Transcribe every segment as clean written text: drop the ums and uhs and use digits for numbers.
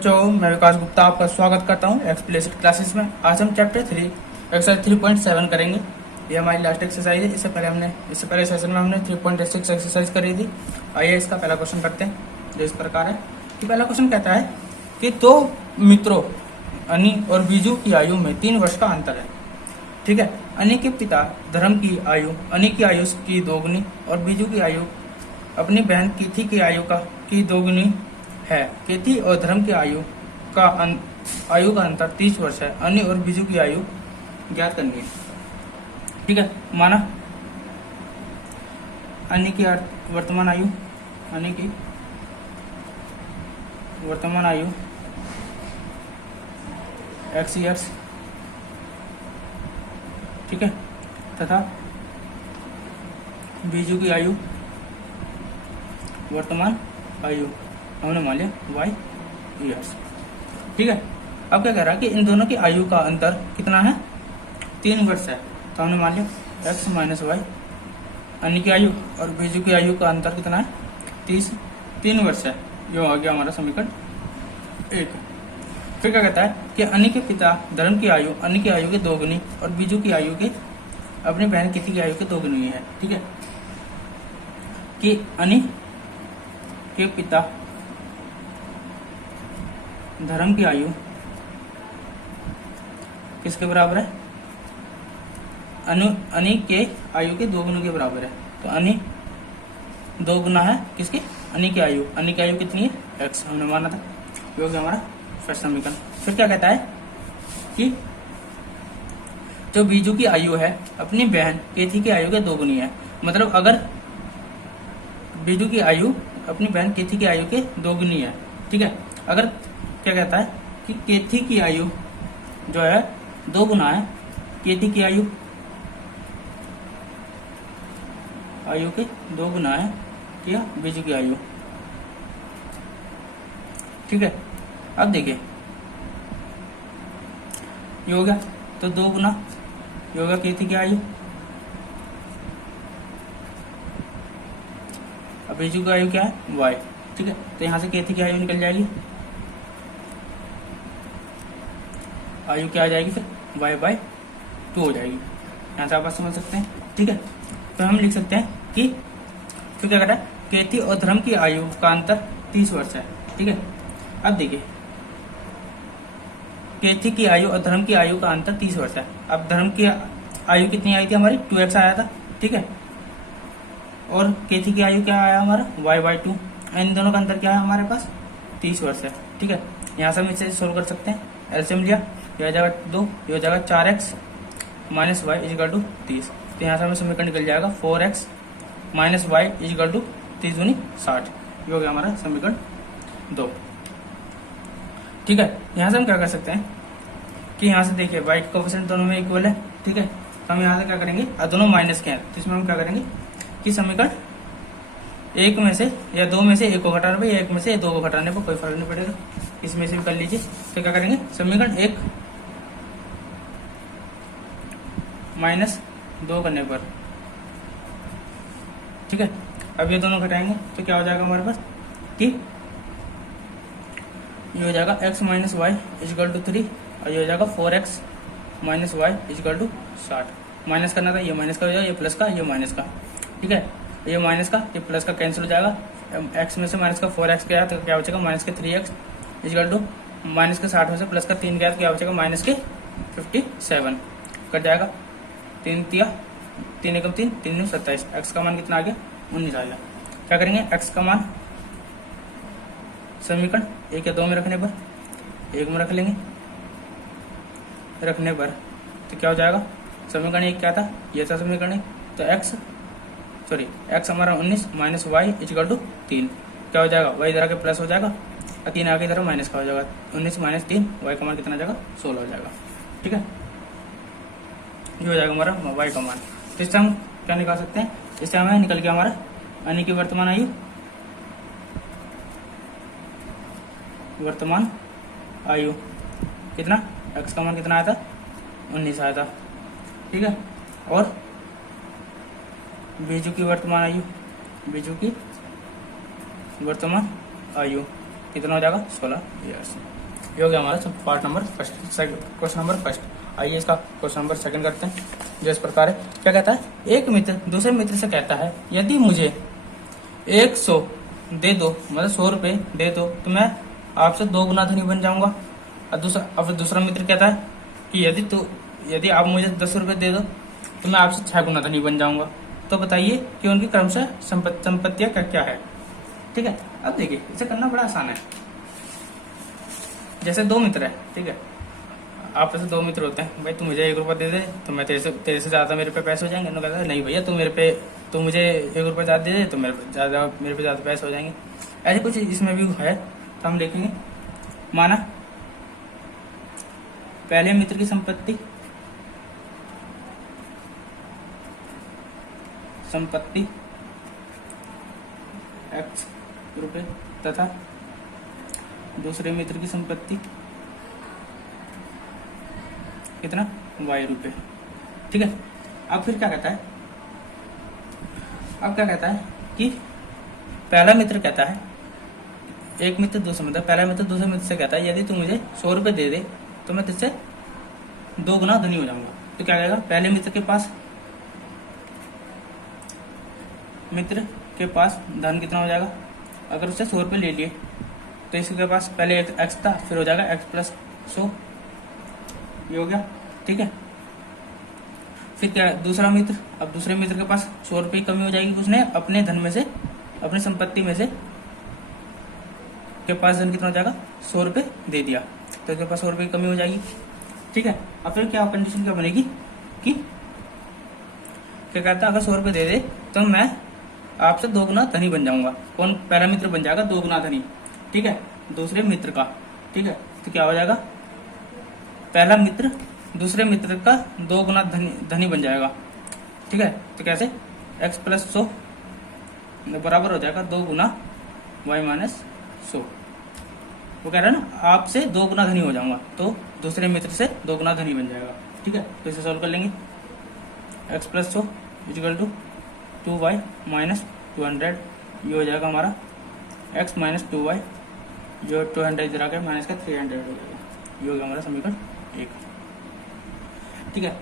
बच्चों, मैं विकास गुप्ता आपका स्वागत करता हूं एक्सप्लिसिट क्लासेस में। आज हम चैप्टर 3 एक्सरसाइज 3.7 करेंगे। ये हमारी लास्ट एक्सरसाइज है। इससे पहले सेशन में हमने 3.6 एक्सरसाइज करी थी। आइए इसका पहला क्वेश्चन करते हैं, जो इस प्रकार है कि पहला क्वेश्चन कहता है कि दो मित्रों अनी और बीजू की आयु में 3 वर्ष का अंतर है। ठीक है। अनी के पिता धर्म की आयु अनी की आयु की दोगुनी और बीजू की आयु अपनी बहन केथी की आयु की दोगुनी है। केथी और धर्म की आयु का अंतर 30 वर्ष है। अनी और बीजू की आयु ज्ञात करनी है। ठीक है। माना अनी की वर्तमान आयु x ईयर्स, ठीक है, तथा बीजू की आयु वर्तमान आयु हमने मान लिया y ईयर्स। ठीक है। अब क्या कह रहा है कि इन दोनों की आयु का अंतर कितना है? 3 वर्ष है। तो हमने मान लिया x माइनस वाई, अनी की आयु और बीजू की आयु का अंतर कितना है? 3 वर्ष है। जो आ गया हमारा समीकरण 1। फिर क्या कहता है कि अनी के पिता धर्म की आयु अनी की आयु के दोगुनी और बीजू की आयु के अपनी बहन केथी की आयु के दोगुनी है। ठीक है। कि अनी के पिता धर्म की आयु किसके बराबर है? अनी के आयु के दोगुने के बराबर है। तो अनी दोगुना है किसकी? अनी की आयु। अनी की आयु कितनी है? x हमने माना था। ये हो गया हमारा फर्स्ट समीकरण। फिर क्या कहता है कि जो बीजू की आयु है अपनी बहन केथी की आयु के दोगुनी है। मतलब अगर बीजू की आयु अपनी बहन केथी की आयु के दोगुनी है। ठीक है। अगर क्या कहता है कि केथी की आयु जो है 2 गुना है केथी की आयु के 2 गुना है क्या बीजू की आयु। ठीक है। अब देखिए ये हो गया, तो 2 गुना ये होगा केथी की आयु, अब बीजू की आयु क्या है? y। ठीक है। तो यहां से केथी की आयु निकल जाएगी, आयु क्या आ जाएगी? फिर y/2 हो जाएगी। यहां से आप समझ सकते हैं। ठीक है। तो हम लिख सकते हैं कि फिर क्या कहता है केथी और धर्म की आयु का अंतर 30 वर्ष है। ठीक है। अब देखिए केथी की आयु और धर्म की आयु का अंतर 30 वर्ष है। अब धर्म की आयु कितनी आई थी हमारी? 2x आया था। ठीक है। और केथी की आयु क्या आया हमारा? y/2। इन दोनों का अंतर क्या है हमारे पास? 30 वर्ष है। ठीक है। यहाँ से हम इसे सोल्व कर सकते हैं। एलसीएम लिया, ये हो जाएगा 2, ये हो जाएगा 4x minus y equal to 30। तो यहाँ से हमें समीकरण निकल जाएगा 4x minus y equal to 30 दूनी 60। ये हो गया हमारा समीकरण 2। ठीक है। यहाँ से हम क्या कर सकते हैं कि यहाँ से देखिए y का कोएफिशिएंट दोनों में इक्वल है। ठीक है। तो हम यहाँ से क्या करेंगे, दोनों माइनस के हैं तो इसमें हम क्या करेंगे कि समीकरण 1 में से या 2 में से 1 को घटाने पर या 1 में से 2 को घटाने पर कोई फर्क नहीं पड़ेगा, इसमें से भी कर लीजिए। तो क्या करेंगे समीकरण 1 माइनस 2 करने पर। ठीक है। अब ये दोनों घटाएंगे तो क्या हो जाएगा हमारे पास कि ये हो जाएगा x minus y equal to 3 और ये हो जाएगा 4x minus y equal to 60। Minus करना था, ये माइनस का हो जाएगा, ये प्लस का, ये माइनस का। ठीक है। ये माइनस का ये प्लस का कैंसिल हो जाएगा। x में से माइनस का 4x गया तो क्या बचेगा? माइनस के 3x इजिकल टू माइनस के 60 में से प्लस का 3 गया तो क्या बचेगा? माइनस के 57 कट जाएगा। 3 एकम 3, 3 27। x का मान कितना आ गया? 19 आ गया। क्या करेंगे x का मान समीकरण 1 या 2 में रखने पर 1 में रख लेंगे। रखने पर तो क्या हो जाएगा? समीकरण 1 क्या था? ये था समीकरण 1। तो x हमारा 19 माइनस वाई इजिकल टू 3 क्या हो जाएगा? y इधर आके प्लस हो जाएगा और 3 आगे इधर माइनस का हो जाएगा। 19 माइनस 3 y का मान कितना जाएगा? 16 हो जाएगा। ठीक है। ये हो जाएगा हमारा y का मान। तो इससे हम क्या निकाल सकते हैं? इससे हमें निकल गया हमारा अनी की वर्तमान आयु कितना? x का मान कितना आया था? 19 आया था। ठीक है। और बीजू की वर्तमान आयु कितना हो जाएगा 16 ईयर्स। ये हो गया हमारा part number first, question number first. आइए इसका क्वेश्चन नंबर सेकंड करते हैं, जो इस प्रकार है। क्या कहता है, एक मित्र दूसरे मित्र से कहता है यदि मुझे 100 दे दो, मतलब 100 रुपये दे दो तो मैं आपसे 2 गुना धनी बन जाऊंगा। अब दूसरा मित्र कहता है कि यदि आप मुझे 10 रुपये दे दो तो मैं आपसे 6 गुना धनी बन जाऊंगा। तो बताइए कि उनकी क्रमशः संपत्तियां क्या क्या है। ठीक है, अब देखिए इसे करना बड़ा आसान है। जैसे 2 मित्र है, ठीक है, आपस में 2 मित्र होते हैं। भाई तू मुझे 1 रुपया दे दे तो मैं तेरे से ज्यादा मेरे पे पैसे हो जाएंगे। कहता है नहीं भैया तू मुझे 1 रुपया ज्यादा दे दे तो मेरे पे ज्यादा पैसे हो जाएंगे। ऐसे कुछ इसमें भी है, तो हम देखेंगे। माना पहले मित्र की संपत्ति x रुपये तथा दूसरे मित्र की संपत्ति कितना y रुपये। ठीक है, अब फिर क्या कहता है, कि पहला मित्र कहता है, एक मित्र दूसरे मित्र, पहला मित्र दूसरे मित्र से कहता है यदि तू मुझे 100 रुपये दे दे तो मैं तुझसे 2 गुना धनी हो जाऊंगा। तो क्या कहेगा, पहले मित्र के पास धन कितना हो जाएगा। अगर उससे 100 रुपये ले लिए तो इसके पास पहले एक x था, फिर हो जाएगा x प्लस 100, ये हो गया। ठीक है, फिर क्या दूसरा मित्र, अब दूसरे मित्र के पास 100 रुपये की कमी हो जाएगी। उसने अपने धन में से, अपनी संपत्ति में से के पास धन कितना हो जाएगा 100 रुपये दे दिया, तो इसके पास 100 रुपये की कमी हो जाएगी। ठीक है, अब फिर क्या कंडीशन क्या बनेगी कि क्या कहता है, अगर 100 रुपये दे दे तो मैं आपसे 2 गुना धनी बन जाऊंगा। कौन, पहला मित्र बन जाएगा 2 गुना धनी। ठीक है, दूसरे मित्र का, ठीक है, तो क्या हो जाएगा, पहला मित्र दूसरे मित्र का 2 गुना धनी बन जाएगा। ठीक है, तो कैसे, x प्लस 100 बराबर हो जाएगा 2 गुना y माइनस 100। वो कह रहा है ना आपसे 2 गुना धनी हो जाऊंगा, तो दूसरे मित्र से 2 गुना धनी बन जाएगा। ठीक है, तो इसे सोल्व कर लेंगे। x plus 100 equal to 2y minus 200, ये हो जाएगा हमारा x माइनस 2y, जो 200 इधर आ गया माइनस का 300 हो जाएगा। ये हो गया हमारा समीकरण 1। ठीक है,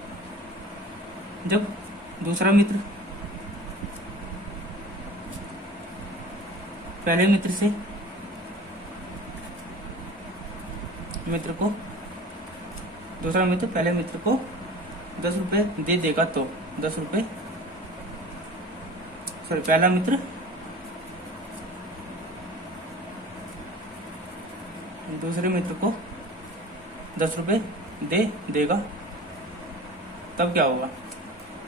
जब दूसरा मित्र पहले मित्र से दूसरा मित्र पहले मित्र को 10 रुपये दे देगा तो 10 रुपये, सॉरी, पहला मित्र दूसरे मित्र को 10 रुपये दे देगा, तब क्या होगा।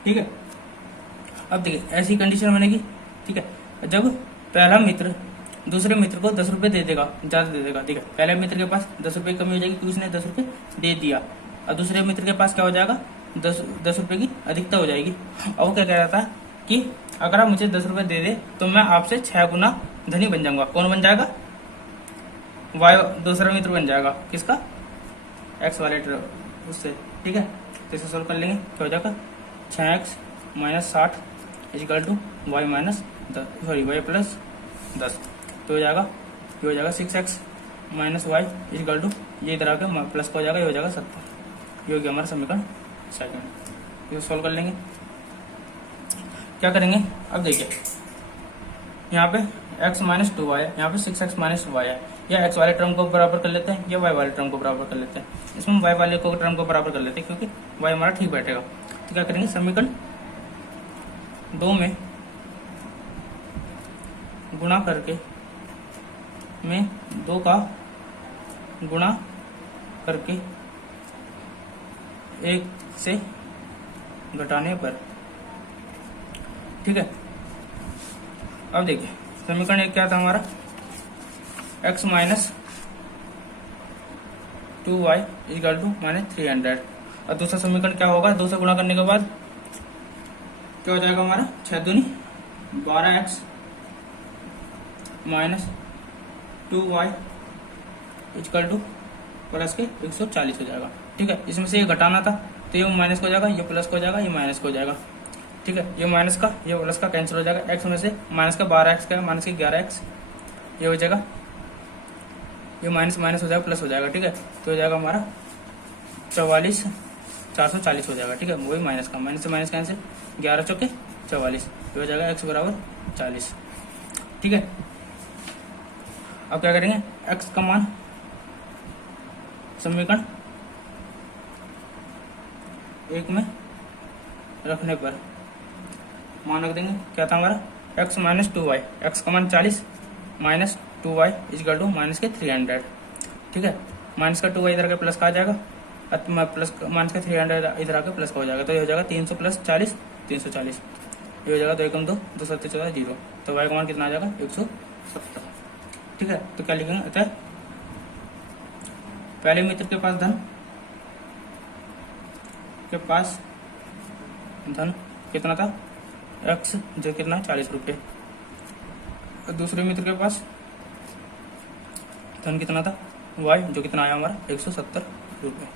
ठीक है, अब देखिए ऐसी कंडीशन बनेगी। ठीक है, जब पहला मित्र दूसरे मित्र को 10 रुपये दे देगा, ज्यादा दे देगा। ठीक है, पहले मित्र के पास 10 रुपये कमी हो जाएगी क्योंकि उसने 10 रुपये दे दिया, और दूसरे मित्र के पास क्या हो जाएगा, 10 रुपये की अधिकता हो जाएगी। और वो क्या कह रहा था कि अगर आप मुझे 10 रुपये दे दे तो मैं आपसे 6 गुना धनी बन जाऊंगा। कौन बन जाएगा, दूसरा मित्र बन जाएगा, किसका, x वाले उससे। ठीक है, तो इसे सोल्व कर लेंगे। क्या हो जाएगा, 6x minus 60 equal to y minus 10, sorry y plus 10, तो हो जाएगा, ये हो जाएगा 6x minus y is equal to, ये इधर आके प्लस का हो जाएगा, ये हो जाएगा 70। ये हो गया हमारा समीकरण सेकंड। इसे सोल्व कर लेंगे। क्या करेंगे, अब देखिए यहाँ पे x माइनस 2y है, यहाँ पे 6x माइनस y है। या x वाले टर्म को बराबर कर लेते हैं या y वाले टर्म को बराबर कर लेते हैं। इसमें y वाले को टर्म को बराबर कर लेते हैं क्योंकि y हमारा ठीक बैठेगा। तो क्या करेंगे, समीकरण 2 में गुणा करके, में 2 का गुणा करके 1 से घटाने पर। ठीक है, अब देखिए समीकरण 1 क्या था हमारा, x minus 2y equal to minus 300। और दूसरा समीकरण क्या होगा, 2 से गुणा करने के बाद क्या हो जाएगा हमारा, 6 दूनी 12x minus 2y equal two plus के 140 हो जाएगा। ठीक है, इसमें से ये घटाना था तो ये माइनस को हो जाएगा, ये प्लस को हो जाएगा, ये माइनस को हो जाएगा। ठीक है, ये माइनस का ये प्लस का कैंसिल हो जाएगा। x में से माइनस का 12x का माइनस के 11x, ये हो जाएगा ये माइनस माइनस हो जाएगा, प्लस हो जाएगा, ठीक है। तो हो जाएगा हमारा 44 440 हो जाएगा, ठीक है। वही माइनस का, माइनस से माइनस कैंसिल, 11 चौके 44, ये हो जाएगा एक्स बराबर 40, ठीक है। अब क्या करेंगे, एक्स का मान समीकरण 1 में रखने पर मान रख देंगे, क्या था हमारा x माइनस 2y, एक्स का मान 40 minus 2y is equal to minus के 300, ठीक है। माइनस का 2y इधर के प्लस का आ जाएगा, प्लस माइनस का 300 इधर आके प्लस का हो जाएगा, तो ये हो जाएगा 300 प्लस 40 340, ये हो जाएगा 2 एकम 2 2 7 14 0, तो y का मान कितना आ जाएगा 170, ठीक है। तो क्या लिखेंगे, अतः पहले मित्र के पास धन कितना था x, जो कितना 40 रुपये, और दूसरे मित्र के पास धन कितना था y, जो कितना आया हमारा 170 रुपये,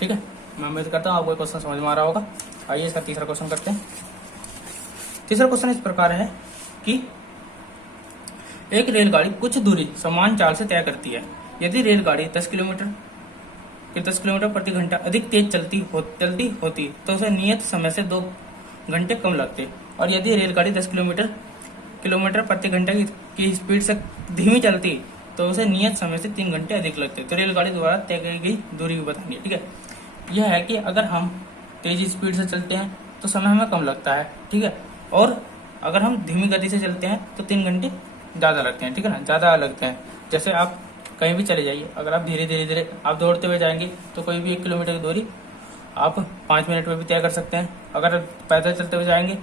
ठीक है। मैं उम्मीद करता हूँ आपको क्वेश्चन समझ में आ रहा होगा। आइए इसका तीसरा क्वेश्चन करते हैं। तीसरा क्वेश्चन इस प्रकार है कि एक रेलगाड़ी कुछ दूरी समान चाल से तय करती है। यदि रेलगाड़ी 10 किलोमीटर प्रति घंटा अधिक तेज चलती होती तो उसे नियत समय से 2 घंटे कम लगते, और यदि रेलगाड़ी 10 किलोमीटर प्रति घंटा की स्पीड से धीमी चलती तो उसे नियत समय से 3 घंटे अधिक लगते। तो रेलगाड़ी द्वारा तय की गई दूरी भी बतानी है, ठीक है। यह है कि अगर हम तेज स्पीड से चलते हैं तो समय हमें कम लगता है, ठीक है, और अगर हम धीमी गति से चलते हैं तो 3 घंटे ज़्यादा लगते हैं, ठीक है ना, ज़्यादा लगते हैं। जैसे आप कहीं भी चले जाइए, अगर आप धीरे आप दौड़ते हुए जाएंगे तो कोई भी 1 किलोमीटर की दूरी आप 5 मिनट में भी तय कर सकते हैं। अगर पैदल चलते हुए जाएंगे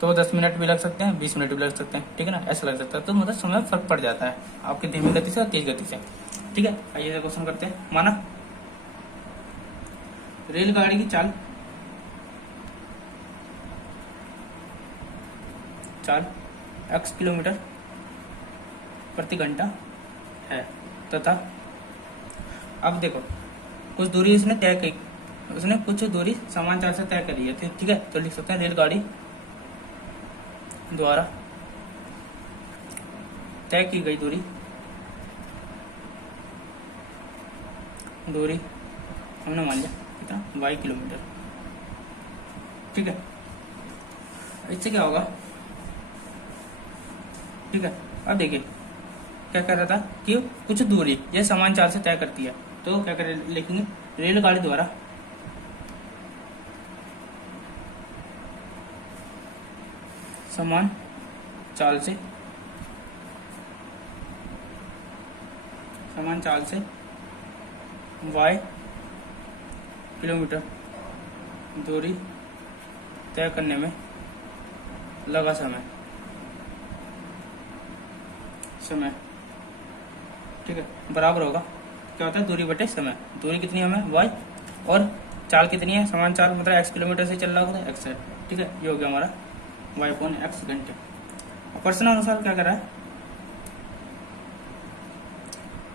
तो 10 मिनट भी लग सकते हैं, 20 मिनट भी लग सकते हैं, ठीक है ना, ऐसा लग सकता है। तो मतलब समय फर्क पड़ जाता है आपकी धीमी गति से और तेज गति से, ठीक है। आइए क्वेश्चन करते हैं। माना रेलगाड़ी की चाल x किलोमीटर प्रति घंटा है तथा अब देखो कुछ दूरी उसने कुछ दूरी समान चाल से तय करी है, ठीक है। तो लिख सकते हैं रेलगाड़ी द्वारा तय की गई दूरी हमने मान लिया कितना y किलोमीटर, ठीक है। इससे क्या होगा, ठीक है। अब देखिए क्या कर रहा था कि कुछ दूरी यह समान चाल से तय करती है, तो क्या करें, लिखेंगे रेलगाड़ी द्वारा समान चाल से y किलोमीटर दूरी तय करने में लगा समय, ठीक है, बराबर होगा क्या होता है दूरी बटे समय। दूरी कितनी है हमें y, और चाल कितनी है, समान चाल मतलब x किलोमीटर से चल रहा होगा x है, ठीक है। ये हो गया हमारा y/x घंटे। प्रश्न अनुसार क्या कर रहा है,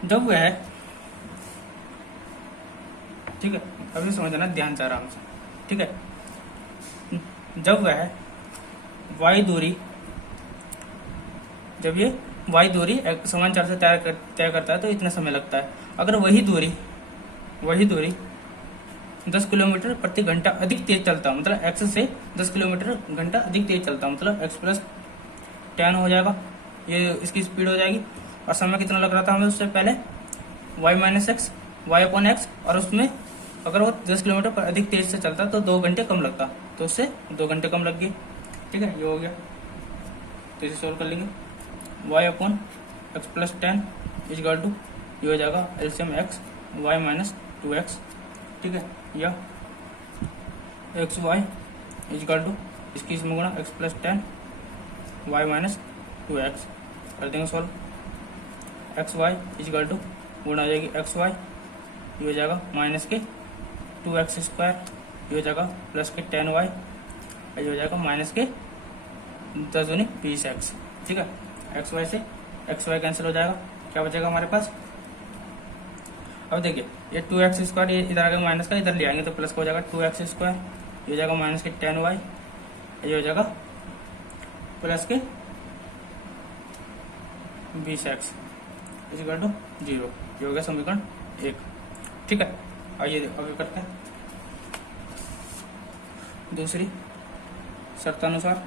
जब वह, ठीक है, अभी समझना ध्यान से आराम से, ठीक है। जब वह जब ये y दूरी समान चाल से तय करता है तो इतना समय लगता है। अगर वही दूरी 10 किलोमीटर प्रति घंटा अधिक तेज चलता, मतलब x से 10 किलोमीटर घंटा अधिक तेज चलता, मतलब x प्लस 10 हो जाएगा, ये इसकी स्पीड हो जाएगी। और समय कितना लग रहा था हमें उससे पहले y माइनस एक्स, y/x, और उसमें अगर वो 10 किलोमीटर पर अधिक तेज से चलता तो 2 घंटे कम लगता, तो उससे 2 घंटे कम लग गए, ठीक है। ये हो गया, तो इसे सोल्व कर लेंगे। y/x प्लस 10 इजकल टू ये हो जाएगा LCM x y minus 2x, ठीक है, या xy इजकल टू इसकी इसमें गुणा x plus 10 y minus 2x कर देंगे सॉल्व। xy इजकल टू गुणा हो जाएगी xy, ये हो जाएगा माइनस के 2x स्क्वायर, ये हो जाएगा प्लस के 10y, ये हो जाएगा माइनस के 10 दूनी 20x, ठीक है। xy से xy कैंसिल हो जाएगा, क्या बचेगा हमारे पास। अब देखिए ये 2x स्क्वायर, ये इधर आगे माइनस का इधर ले आएंगे तो प्लस का हो जाएगा 2x स्क्वायर, ये हो जाएगा माइनस के 10y, ये हो जाएगा प्लस के 20x, इक्वल टू 0। ये हो गया समीकरण 1। ठीक है, आइए आगे करते हैं। दूसरी शर्तानुसार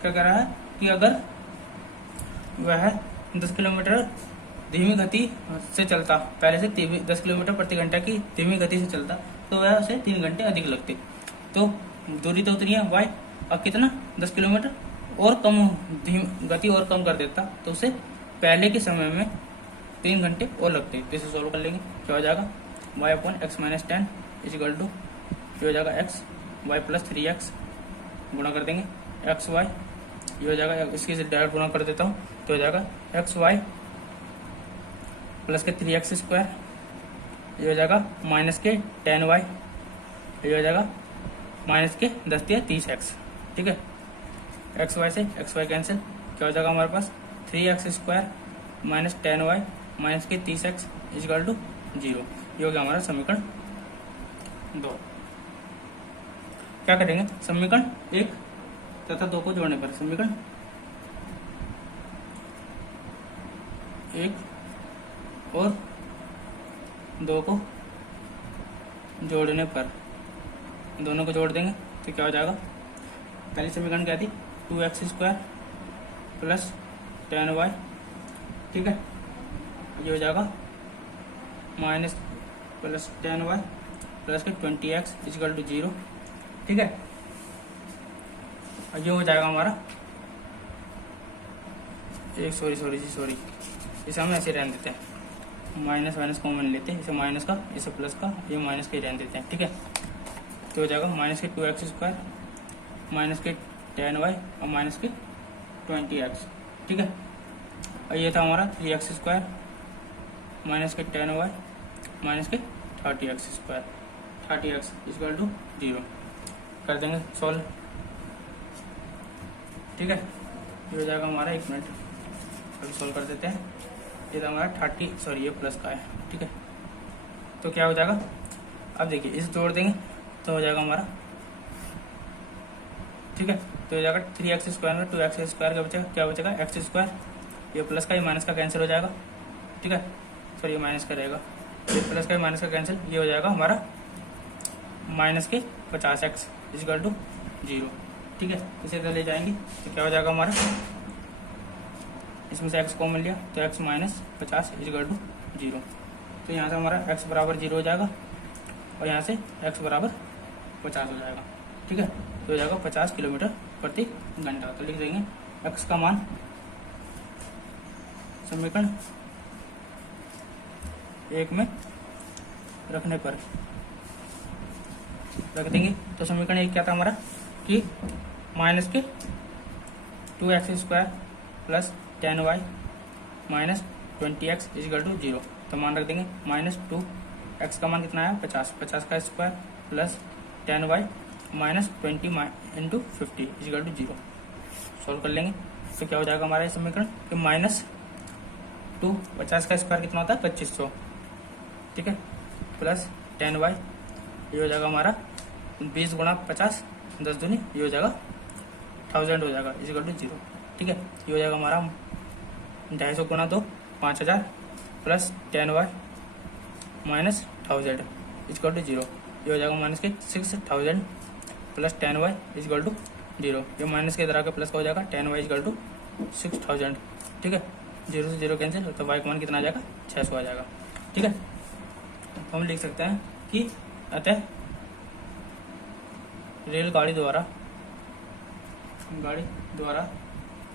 क्या कह रहा है कि अगर वह 10 किलोमीटर धीमी गति से चलता, पहले से 10 किलोमीटर प्रति घंटा की धीमी गति से चलता, तो वह उसे 3 घंटे अधिक लगते। तो दूरी तो उतनी है y, अब कितना 10 किलोमीटर और कम गति और कम कर देता, तो उसे पहले के समय में 3 घंटे और लगते। तो इसे सोल्व कर लेंगे। क्या हो जाएगा y upon x minus 10 equal to ये हो जाएगा एक्स वाई प्लस 3x, गुणा कर देंगे एक्स वाई, ये हो जाएगा, इसकी से डायरेक्ट गुणा कर देता हूँ, तो हो जाएगा एक्स वाई प्लस के 3x स्क्वायर, ये हो जाएगा माइनस के 10y, ये हो जाएगा माइनस के 10 या 30x। ठीक है, एक्स वाई से एक्स वाई कैंसिल, क्या हो जाएगा हमारे पास 3x square minus 10y minus के 30x इजिकल टू 0। ये हो गया हमारा समीकरण 2। क्या करेंगे, समीकरण 1 तथा 2 को जोड़ने पर समीकरण 1 और 2 को जोड़ने पर दोनों को जोड़ देंगे तो क्या हो जाएगा। पहली समीकरण क्या थी 2x स्क्वायर प्लस 10y। ठीक है, ये हो जाएगा माइनस प्लस 10y प्लस के 20x इजिकल टू 0। ठीक है, ये हो जाएगा हमारा एक सॉरी इसे हम ऐसे रहने देते हैं, माइनस माइनस कॉमन लेते हैं, इसे माइनस का इसे प्लस का, ये माइनस के रहने देते हैं। ठीक है, तो हो जाएगा माइनस के 2x स्क्वायर माइनस के 10y और माइनस के 20x। ठीक है, और ये था हमारा 3x स्क्वायर माइनस के 10y माइनस के 30x square, 30x equal to 0 कर देंगे सॉल्व। ठीक है, ये हो जाएगा हमारा, एक मिनट अभी सॉल्व कर देते हैं। ये था हमारा ये प्लस का है। ठीक है, तो क्या हो जाएगा, अब देखिए इसे जोड़ देंगे तो हो जाएगा हमारा, ठीक है, तो हो जाएगा 3x स्क्वायर में 2x स्क्वायर का बचेगा, क्या बचेगा x स्क्वायर, ये प्लस का ये माइनस का कैंसिल हो जाएगा। ठीक है, सॉरी ये माइनस का रहेगा, ये प्लस का माइनस का कैंसिल, ये हो जाएगा हमारा माइनस के 50x इजिकल टू 0। ठीक है, इसे इधर ले जाएंगे तो क्या हो जाएगा हमारा, इसमें से x कॉमन लिया तो x माइनस 50 इजिकल टू 0। तो यहाँ से हमारा x बराबर 0 हो जाएगा और यहाँ से x बराबर 50 हो जाएगा। ठीक है, तो हो जाएगा 50 किलोमीटर प्रति घंटा। तो लिख देंगे x का मान समीकरण 1 में रखने पर रख देंगे। तो समीकरण 1 क्या था हमारा कि माइनस के 2x square plus 10y minus 20x equal to 0। तो मान रख देंगे माइनस 2x का मान कितना आया 50, 50 का square plus 10y minus 20 into 50 equal to 0। Solve कर लेंगे तो क्या हो जाएगा हमारा ये समीकरण कि माइनस 2 50 का स्क्वायर कितना होता है 2500। ठीक है, प्लस 10y, ये हो जाएगा हमारा 20 गुणा 50 10 दूनी, ये हो जाएगा 1000 हो जाएगा इजिकल टू 0। ठीक है, ये हो जाएगा हमारा 250 गुणा 2 5000 plus 10y minus 1000 is equal to 0। ये हो जाएगा माइनस के 6000 प्लस 10y इजिकल टू 0। ये माइनस के इधर आके प्लस का हो जाएगा 10y इजिकल टू 6000। ठीक है, 0 से 0 कैंसिल, तो y का मान कितना आ जाएगा 600 आ जाएगा। ठीक है, तो हम लिख सकते हैं कि अतः रेलगाड़ी द्वारा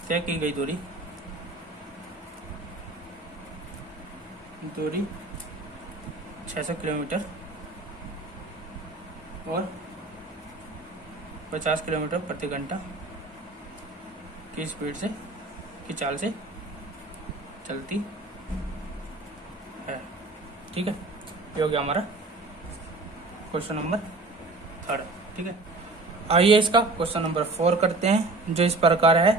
तय की गई दूरी 600 किलोमीटर और 50 किलोमीटर प्रति घंटा की स्पीड से की चाल से चलती है। ठीक है, ये हो गया हमारा क्वेश्चन नंबर 3। ठीक है, आइए इसका क्वेश्चन नंबर 4 करते हैं, जो इस प्रकार है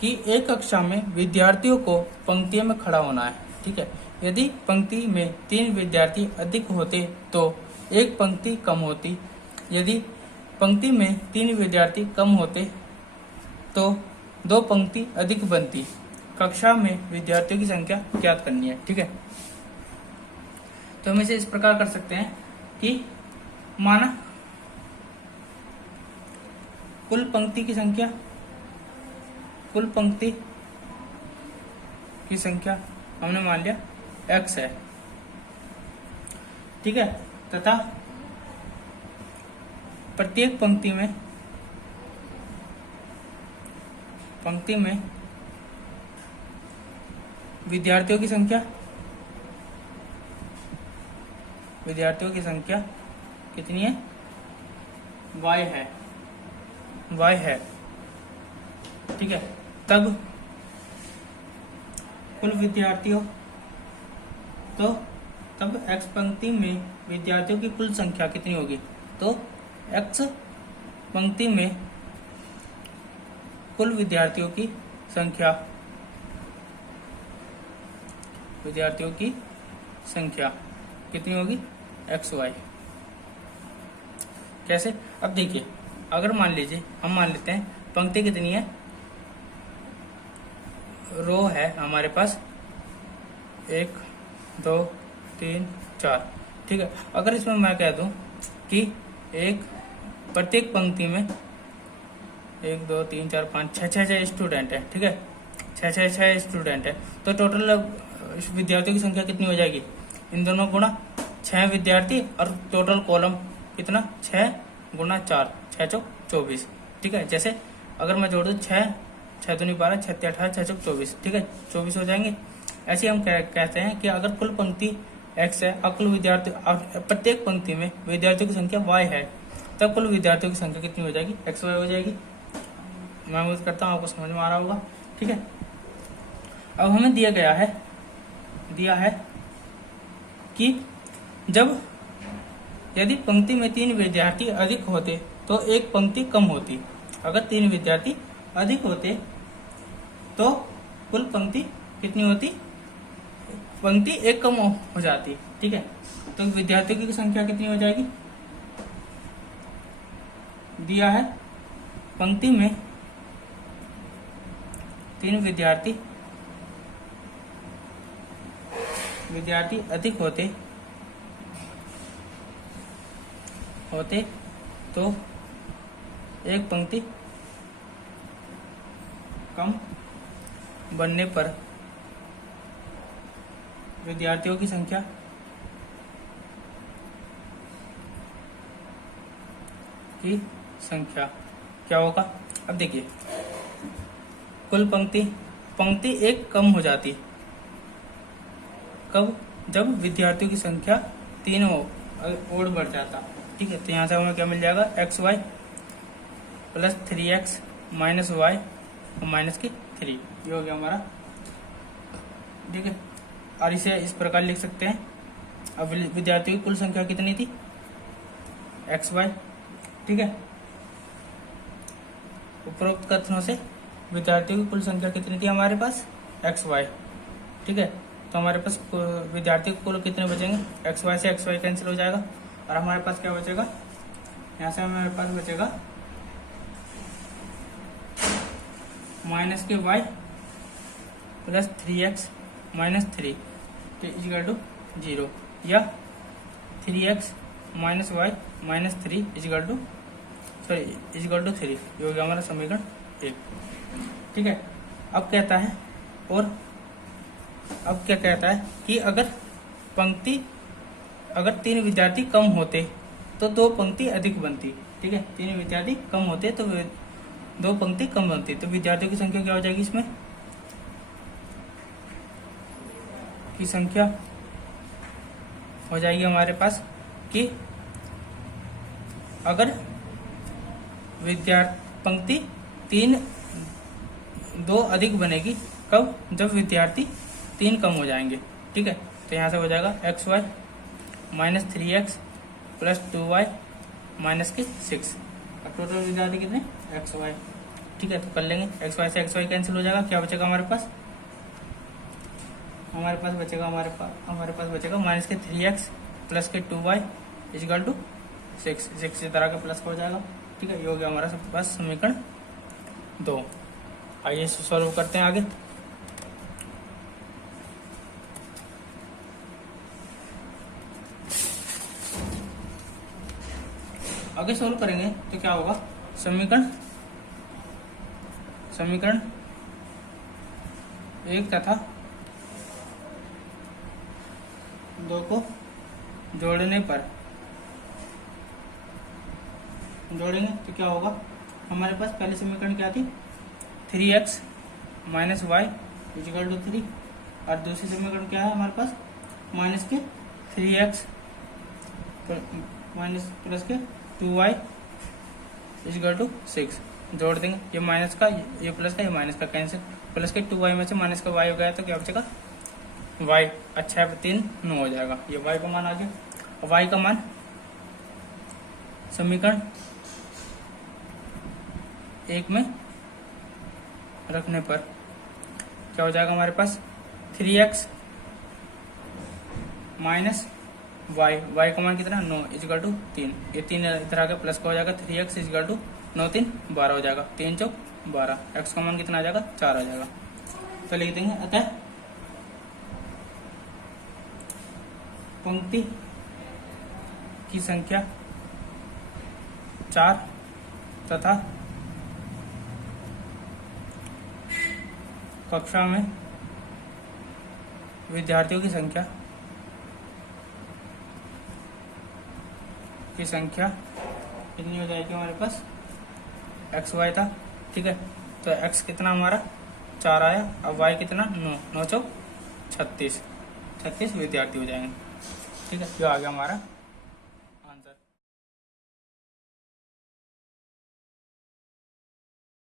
कि एक कक्षा में विद्यार्थियों को पंक्तियों में खड़ा होना है। ठीक है, यदि पंक्ति में 3 विद्यार्थी अधिक होते तो एक पंक्ति कम होती, यदि पंक्ति में 3 विद्यार्थी कम होते तो 2 पंक्ति अधिक बनती। कक्षा में विद्यार्थियों की संख्या ज्ञात करनी है। ठीक है, तो हम इसे इस प्रकार कर सकते हैं कि माना कुल पंक्ति की संख्या, कुल पंक्ति की संख्या हमने मान लिया x है। ठीक है, तथा प्रत्येक पंक्ति में विद्यार्थियों की संख्या कितनी है? y है। ठीक है, तब कुल विद्यार्थियों, तो तब x पंक्ति में विद्यार्थियों की कुल संख्या कितनी होगी? तो x पंक्ति में कुल विद्यार्थियों की संख्या कितनी होगी? xy। कैसे? अब देखिए, अगर मान लीजिए हम मान लेते हैं पंक्ति कितनी है, रो है हमारे पास 1 2 3 4। ठीक है, अगर इसमें मैं कह दूं कि प्रत्येक पंक्ति में 1 2 3 4 5 6 स्टूडेंट है। ठीक है, 6 स्टूडेंट है, तो टोटल विद्यार्थियों की संख्या कितनी हो जाएगी? इन दोनों गुणा 6 विद्यार्थी और टोटल कॉलम कितना? 6 गुणा 4, 6 चौक 24। ठीक है, जैसे अगर मैं जोड़ दूं 6 दूनी 12, 6 18, 6 चौक 24। ठीक है, 24 हो जाएंगे। ऐसे हम कहते हैं कि अगर कुल पंक्ति x है और कुल विद्यार्थी, प्रत्येक पंक्ति में विद्यार्थियों की संख्या y है, तब कुल विद्यार्थियों की संख्या कितनी हो जाएगी? xy हो जाएगी। मैं उम्मीद करता हूँ आपको समझ में आ रहा होगा। ठीक है, अब हमें दिया है कि यदि पंक्ति में 3 विद्यार्थी अधिक होते तो एक पंक्ति कम होती। अगर 3 विद्यार्थी अधिक होते तो कुल पंक्ति कितनी होती? पंक्ति एक कम हो जाती। ठीक है, तो विद्यार्थियों की संख्या कितनी हो जाएगी? दिया है पंक्ति में 3 विद्यार्थी अधिक होते तो एक पंक्ति कम बनने पर विद्यार्थियों की संख्या क्या होगा? अब देखिए, कुल पंक्ति एक कम हो जाती कब? जब विद्यार्थियों की संख्या 3 और बढ़ जाता। ठीक है, तो यहाँ से हमें क्या मिल जाएगा? xy plus 3x minus y और माइनस की 3, ये हो गया हमारा। ठीक है, और इसे इस प्रकार लिख सकते हैं। अब विद्यार्थियों की कुल संख्या कितनी थी? xy। ठीक है, उपरोक्त कथनों से विद्यार्थियों की कुल संख्या कितनी थी हमारे पास? xy। ठीक है, तो हमारे पास विद्यार्थियों कुल कितने बचेंगे? xy से xy कैंसिल हो जाएगा और हमारे पास क्या बचेगा? यहाँ से हमारे पास बचेगा माइनस के y plus 3x minus 3 equal to 0, या 3x minus y minus 3 equal to 3। ये हो गया हमारा समीकरण 1। ठीक है, अब कहता है, और अब क्या कहता है कि अगर 3 विद्यार्थी कम होते तो 2 पंक्ति अधिक बनती। ठीक है, 3 विद्यार्थी कम होते तो 2 पंक्ति कम बनती। तो विद्यार्थियों की संख्या क्या हो जाएगी? इसमें की संख्या हो जाएगी हमारे पास कि अगर पंक्ति 2 अधिक बनेगी कब? जब विद्यार्थी 3 कम हो जाएंगे। ठीक है, तो यहाँ से हो जाएगा xy minus 3x plus 2y minus के 6। अब टोटल विद्यार्थी कितने? xy। ठीक है, तो कर लेंगे। xy से xy कैंसिल हो जाएगा। क्या बचेगा हमारे पास? हमारे पास बचेगा माइनस के 3x प्लस के 2y इजिकल टू 6 इस तरह का प्लस हो जाएगा। ठीक है, ये हो गया हमारा पास समीकरण 2। आइए सॉल्व करते हैं आगे। आगे सोल्व करेंगे तो क्या होगा, समीकरण समीकरण 1 तथा 2 को जोड़ने पर जोड़ेंगे तो क्या होगा, हमारे पास पहले समीकरण क्या थी, 3x minus y equal to 3, और दूसरी समीकरण क्या है हमारे पास, माइनस के 3x माइनस प्लस के 2y इजिकल टू 6। जोड़ देंगे, ये माइनस का ये प्लस का ये माइनस का कैंसिल, प्लस के 2y में से माइनस का y हो गया तो क्या बचेगा y, अच्छा है 3 9 हो जाएगा, ये y का मान आ गया। y का मान समीकरण 1 में रखने पर क्या हो जाएगा हमारे पास, 3x माइनस वाई, वाई का मान कितना 9 इजिकल टू 3, ये 3 इधर आ गया प्लस का हो जाएगा, 3x इजिकल टू 9 3 12 हो जाएगा, 3 चौक 12, x का मान कितना आ जाएगा 4 आ जाएगा। तो लिख देंगे, अतः पंक्ति की संख्या 4 तथा कक्षा में विद्यार्थियों की संख्या कितनी हो जाएगी हमारे पास, xy था, ठीक है, तो x कितना हमारा 4 आया, अब y कितना 9, 9 चौक 36 विद्यार्थी हो जाएंगे, ठीक है, जो आ गया हमारा